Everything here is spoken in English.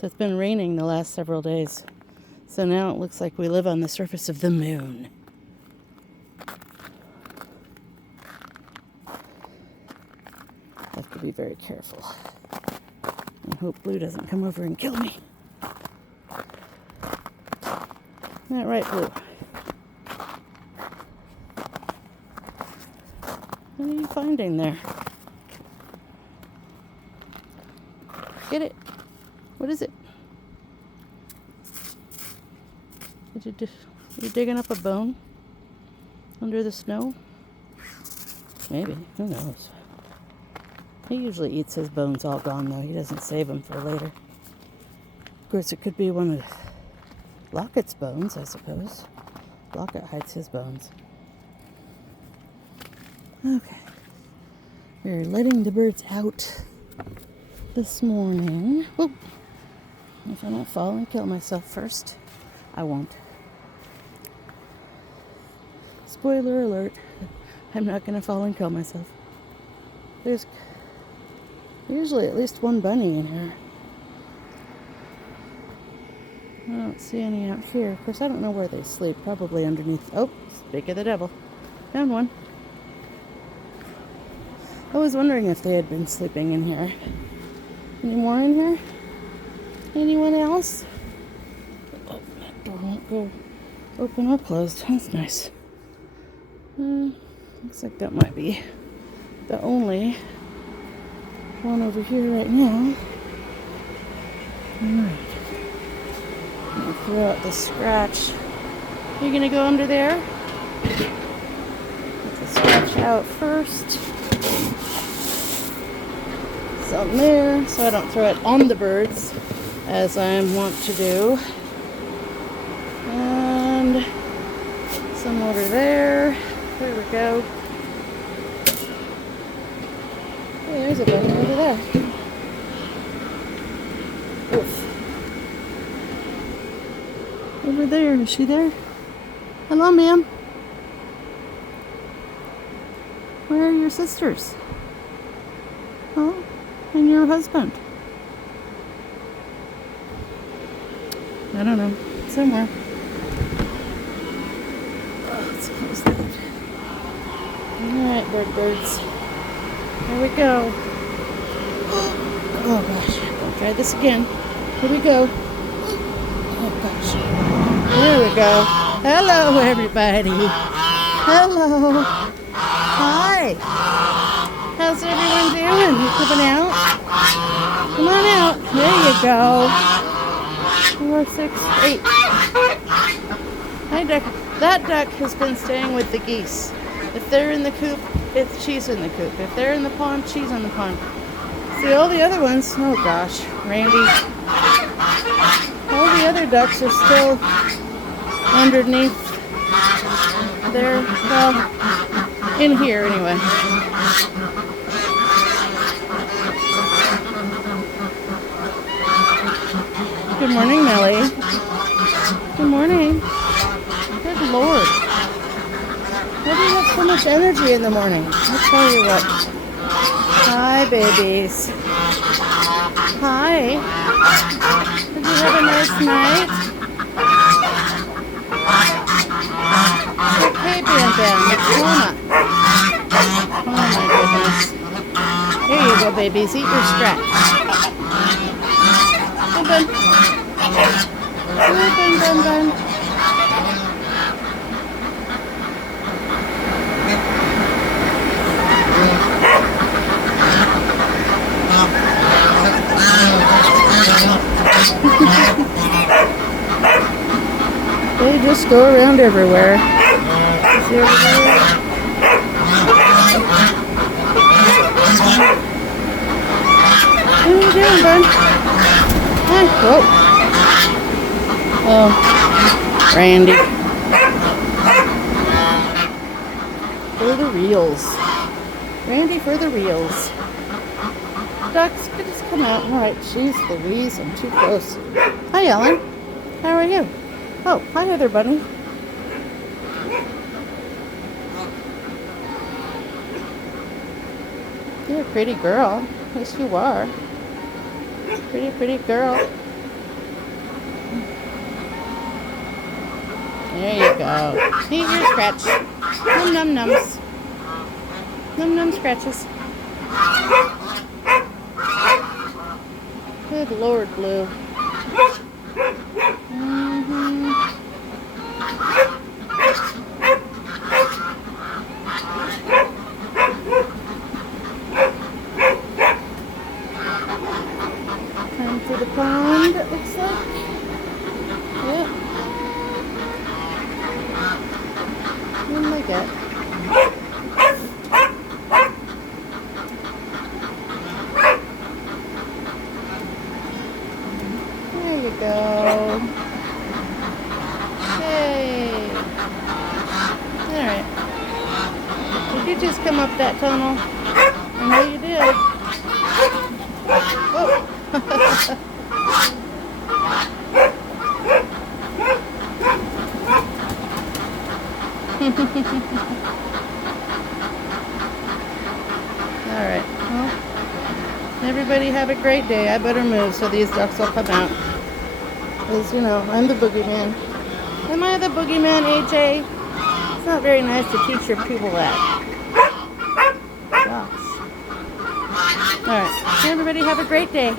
So it's been raining the last several days. So now it looks like we live on the surface of the moon. I have to be very careful. I hope Blue doesn't come over and kill me. Not right, Blue. What are you finding there? Get it. What is it? Are you digging up a bone under the snow? Maybe. Who knows? He usually eats his bones all gone, though. He doesn't save them for later. Of course, it could be one of Lockett's bones, I suppose. Lockett hides his bones. Okay. We're letting the birds out this morning. Oop. If I don't fall and kill myself first, I won't. Spoiler alert, I'm not going to fall and kill myself. There's usually at least one bunny in here. I don't see any out here. Of course, I don't know where they sleep. Probably underneath. Oh, speak of the devil. Found one. I was wondering if they had been sleeping in here. Any more in here? Anyone else? Oh, that door won't go open or closed. That's nice. Looks like that might be the only one over here right now. Alright. I'm going to throw out the scratch. Are you going to go under there? Get the scratch out first. Some there, so I don't throw it on the birds, as I want to do. And some over there. There we go. Hey, there's a bunny over there. Oof. Over there, is she there? Hello, ma'am. Where are your sisters? Oh, and your husband? I don't know. Somewhere. Oh, let's close that. Alright, birds. Here we go. Oh gosh, don't try this again. Here we go. Oh gosh. There we go. Hello, everybody. Hello. Hi. How's everyone doing? You coming out? Come on out. There you go. 4, 6, 8. Hi, duck. That duck has been staying with the geese. If they're in the coop, she's in the coop. If they're in the pond, she's in the pond. See, all the other ones, oh gosh, Randy. All the other ducks are still underneath there, well, in here anyway. Good morning, Melly. Good morning. Good Lord. Why do you have so much energy in the morning? I'll tell you what. Hi, babies. Hi. Did you have a nice night? Okay, Bam Bam. Mama. Oh, my goodness. Here you go, babies. Eat your scratch. Open. Open, Bam Bam. They just go around everywhere. See over there? What are you doing, bud? Hi. Whoa. Oh, Randy. For the reels. Randy for the reels. Ducks, just come out. Alright, jeez Louise, I'm too close. Hi, Ellen. How are you? Oh, hi, Heather Bunny. You're a pretty girl. Yes, you are. Pretty, pretty girl. There you go. Eat your scratch. Num num nums. Num num scratches. Good Lord, Blue. Time for the pond, it looks like. Yep. What did I get? There you go. Yay. Alright. Did you just come up that tunnel? I know you did. Whoa. Alright, well, everybody have a great day. I better move so these ducks will come out. Because, you know, I'm the boogeyman. Am I the boogeyman, AJ? It's not very nice to teach your people that. Gosh. Alright, everybody have a great day.